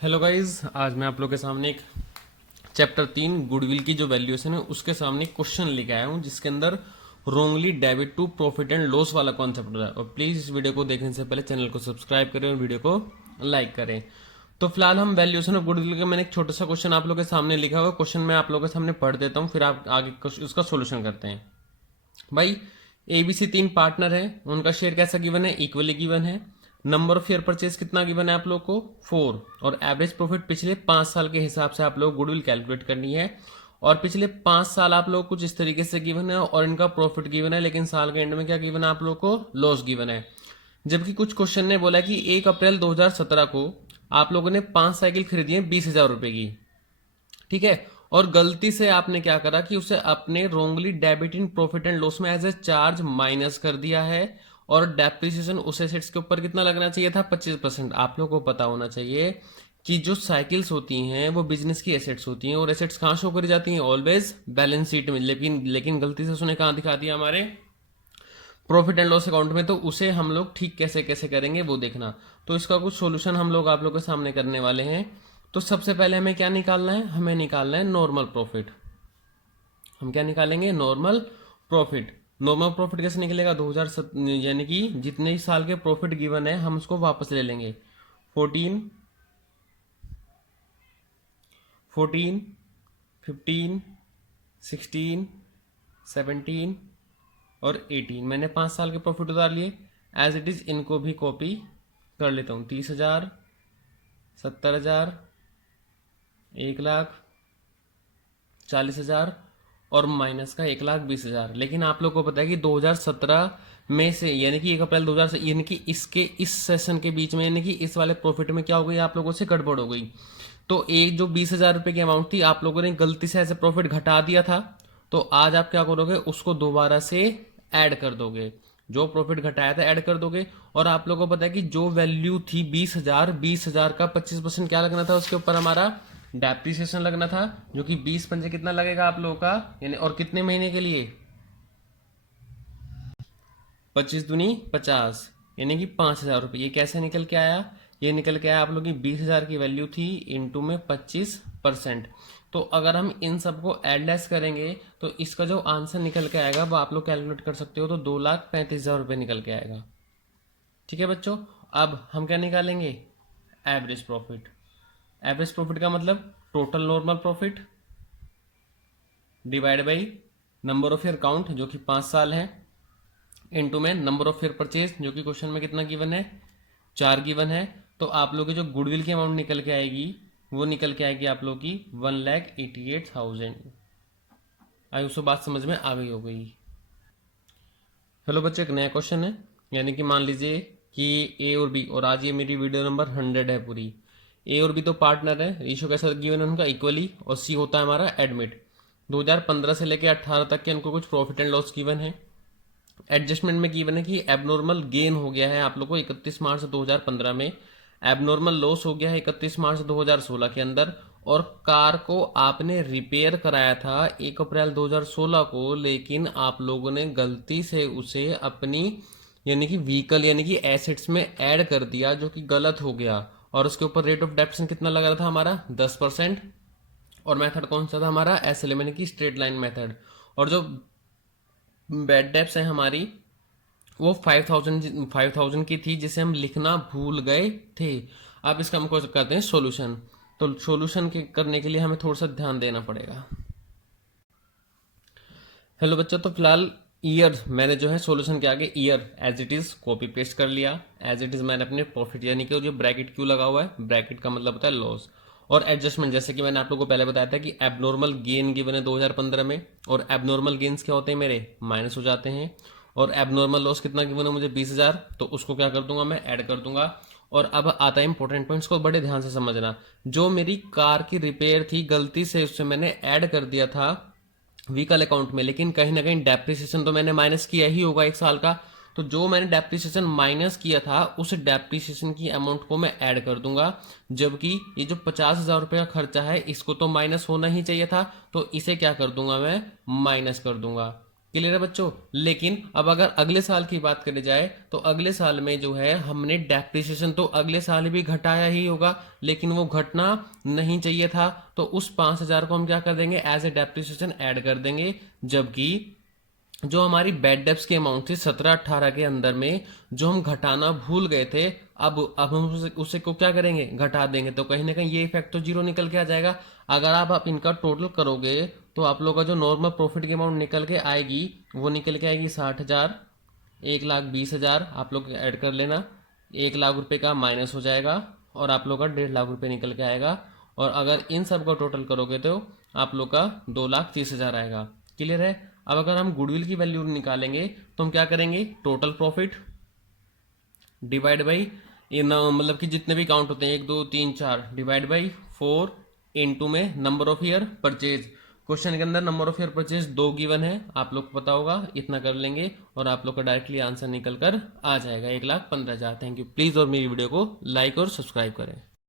Hello guys, आज मैं आप लोग के सामने एक चैप्टर 3 गुडविल की जो वैल्यूएशन है उसके सामने एक क्वेश्चन लेके आया हूँ जिसके अंदर wrongly debit to profit and loss वाला कॉन्सेप्ट होता है। और प्लीज इस वीडियो को देखने से पहले चैनल को सब्सक्राइब करें और वीडियो को लाइक करें। तो फिलहाल हम वैल्यूएशन ऑफ गुडविल का मैंने एक छोटा सा क्वेश्चन आप लोग के सामने लिखा हुआ। क्वेश्चन मैं आप लोग के सामने पढ़ देता हूँ, फिर आप आगे उसका सोल्यूशन करते हैं। भाई, एबीसी 3 पार्टनर है, उनका शेयर कैसा गिवन है? इक्वली गिवन है। नंबर ऑफ शेयर परचेज कितना गिवन है आप लोग को? 4। और एवरेज प्रॉफिट पिछले 5 साल के हिसाब से आप लोग गुडविल कैलकुलेट करनी है। और पिछले 5 साल आप लोग कुछ इस तरीके से गिवन है और इनका प्रॉफिट गिवन है, लेकिन साल के एंड में क्या गिवन है आप लोग को? लॉस गिवन है। जबकि कुछ क्वेश्चन ने बोला कि 1 अप्रैल 2017 को आप लोगों ने 5 साइकिल खरीदी है 20,000 रुपए की, ठीक है। और गलती से आपने क्या करा कि उसे अपने wrongly debit in profit and loss में एज ए चार्ज माइनस कर दिया है। और डेप्रिसिएशन उस एसेट्स के ऊपर कितना लगना चाहिए था? 25%। आप लोगों को पता होना चाहिए कि जो साइकिल्स होती हैं वो बिजनेस की एसेट्स होती हैं और एसेट्स कहाँ शो करी जाती हैं? ऑलवेज बैलेंस शीट में। लेकिन गलती से उसने कहाँ दिखा दिया? हमारे प्रॉफिट एंड लॉस अकाउंट में। तो उसे हम लोग ठीक कैसे कैसे करेंगे वो देखना। तो इसका कुछ सॉल्यूशन हम लोग आप लोग के सामने करने वाले हैं। तो सबसे पहले हमें क्या निकालना है? हमें निकालना है नॉर्मल प्रॉफिट। हम क्या निकालेंगे? Normal profit. नॉर्मल प्रॉफिट कैसे निकलेगा? 2000 यानी कि जितने ही साल के प्रॉफिट गिवन है हम उसको वापस ले लेंगे। 14, 14, 15, 16, 17 और 18। मैंने 5 साल के प्रॉफिट उतार लिए। एज इट इज इनको भी कॉपी कर लेता हूँ। 30,000, 70,000, 1,00,000, 40,000 और माइनस का 1,20,000। लेकिन आप लोग को पता है कि 2017 में से यानी कि 1 अप्रैल 2000 से यानी कि इसके इस सेशन के बीच में यानी कि इस वाले प्रॉफिट में क्या हो गई? आप लोगों से गड़बड़ हो गई। तो एक जो 20,000 रुपए की अमाउंट थी आप लोगों ने गलती से ऐसे प्रॉफिट घटा दिया था। तो आज आप क्या करोगे? उसको दोबारा से ऐड कर दोगे। जो प्रॉफिट घटाया था ऐड कर दोगे। और आप लोगों को पता है कि जो वैल्यू थी 20,000 का 25% क्या लगना था उसके ऊपर? हमारा डेप्रिसिएशन लगना था, जो कि 20 पंजे कितना लगेगा आप लोगों का? यानी और कितने महीने के लिए? 25 दूनी 50, यानी कि 5,000 रुपये। ये कैसे निकल के आया? ये निकल के आया आप लोग की 20,000 की वैल्यू थी इंटू में 25%। तो अगर हम इन सबको एडलेस करेंगे तो इसका जो आंसर निकल के आएगा वो आप लोग कैलकुलेट कर सकते हो। तो 2,35,000 रुपये निकल के आएगा। ठीक है बच्चों, अब हम क्या निकालेंगे? Average profit. एवरेज प्रॉफिट का मतलब total normal profit divide by number of year count जो कि 5 साल है, इनटू में नंबर ऑफ ईयर परचेज जो कि क्वेश्चन में कितना गिवन है? 4 गिवन है। तो आप लोग की जो गुडविल की अमाउंट निकल के आएगी वो निकल के आएगी आप लोग की 1,88,000। आई उसको बात समझ में आ गई हो गई। हेलो बच्चों, एक नया क्वेश्चन है। यानी कि मान लीजिए कि ए और बी, और आज ये मेरी वीडियो नंबर 100 है पूरी। ए और बी तो पार्टनर है, रेशियो कैसा गिवन है उनका? इक्वली। और सी होता है हमारा एडमिट। 2015 से लेकर 18 तक के इनको कुछ प्रॉफिट एंड लॉस गिवन है। एडजस्टमेंट में गिवन है कि एबनॉर्मल गेन हो गया है आप लोग को 31 मार्च 2015 में। एबनॉर्मल लॉस हो गया है 31 मार्च 2016 के अंदर। और कार को आपने रिपेयर कराया था 1 अप्रैल 2016 को, लेकिन आप लोगों ने गलती से उसे अपनी यानी कि व्हीकल यानी कि एसेट्स में ऐड कर दिया, जो कि गलत हो गया। और उसके ऊपर रेट ऑफ डेप्रिसिएशन कितना लगा था हमारा? 10%। और मेथड कौन सा था हमारा? एसएलएम यानी कि स्ट्रेट लाइन मेथड। और जो बैड डेप्स है हमारी वो 5,000 की थी, जिसे हम लिखना भूल गए थे। अब इसका हम करते हैं सॉल्यूशन। तो सॉल्यूशन के करने के लिए हमें थोड़ा सा ध्यान देना पड़ेगा। हेलो बच्चों, तो फिलहाल ईयर मैंने जो है सॉल्यूशन के आगे year as it is copy paste कर लिया। एज इट इज मैंने अपने प्रॉफिट यानी कि जो ब्रैकेट क्यों लगा हुआ है, ब्रैकेट का मतलब होता है लॉस। और एडजस्टमेंट जैसे कि मैंने आप लोगों को पहले बताया था कि एबनॉर्मल गेन गिवन है 2015 में। और एबनॉर्मल गेन्स क्या होते हैं मेरे? माइनस हो जाते हैं। और एबनॉर्मल लॉस कितना गिवन है मुझे? 20,000। तो उसको क्या कर दूंगा? मैं ऐड कर दूंगा। और अब आता है इंपॉर्टेंट पॉइंट्स को बड़े ध्यान से समझना। जो मेरी कार की रिपेयर थी गलती से उससे मैंने ऐड कर दिया था व्हीकल अकाउंट में, लेकिन कहीं ना कहीं डेप्रिसिएशन तो मैंने माइनस किया ही होगा 1 साल का। तो जो मैंने डेप्रिसिएशन माइनस किया था उस डेप्रिसिएशन की अमाउंट को मैं ऐड कर दूंगा। जबकि ये जो 50,000 रुपये का खर्चा है इसको तो माइनस होना ही चाहिए था, तो इसे क्या कर दूंगा? मैं माइनस कर दूंगा। क्लियर है बच्चों। लेकिन अब अगर अगले साल की बात करी जाए तो अगले साल में जो है हमने डेप्रिसिएशन तो अगले साल भी घटाया ही होगा, लेकिन वो घटना नहीं चाहिए था, तो उस 5,000 को हम क्या कर देंगे, एज ए डेप्रिसिएशन ऐड कर देंगे। जबकि जो हमारी बैड डेब्ट्स की अमाउंट थी 17-18 के अंदर में, जो हम घटाना भूल गए थे, अब हम उसे को क्या करेंगे, घटा देंगे। तो कहीं ना कहीं ये इफेक्ट तो जीरो निकल के आ जाएगा। अगर आप इनका टोटल करोगे तो आप लोग का जो नॉर्मल प्रॉफिट की अमाउंट निकल के आएगी वो निकल के आएगी 60,000, 1,20,000 आप लोग ऐड कर लेना, 1,00,000 का माइनस हो जाएगा और आप लोग का 1.5 लाख रुपये निकल के आएगा। और अगर इन सब का टोटल करोगे तो आप लोग का 2,30,000 आएगा। क्लियर है। अब अगर हम गुडविल की वैल्यू निकालेंगे तो हम क्या करेंगे, टोटल प्रॉफिट डिवाइड बाई मतलब कि जितने भी काउंट होते हैं 1 2 3 4 डिवाइड बाई 4 इनटू में number of year purchase. Question के अंदर number of year purchase 2 given है, आप लोग को पता होगा, इतना कर लेंगे और आप लोग का डायरेक्टली आंसर निकल कर आ जाएगा 1,15,000। Thank you. प्लीज और मेरी वीडियो को लाइक और सब्सक्राइब करें।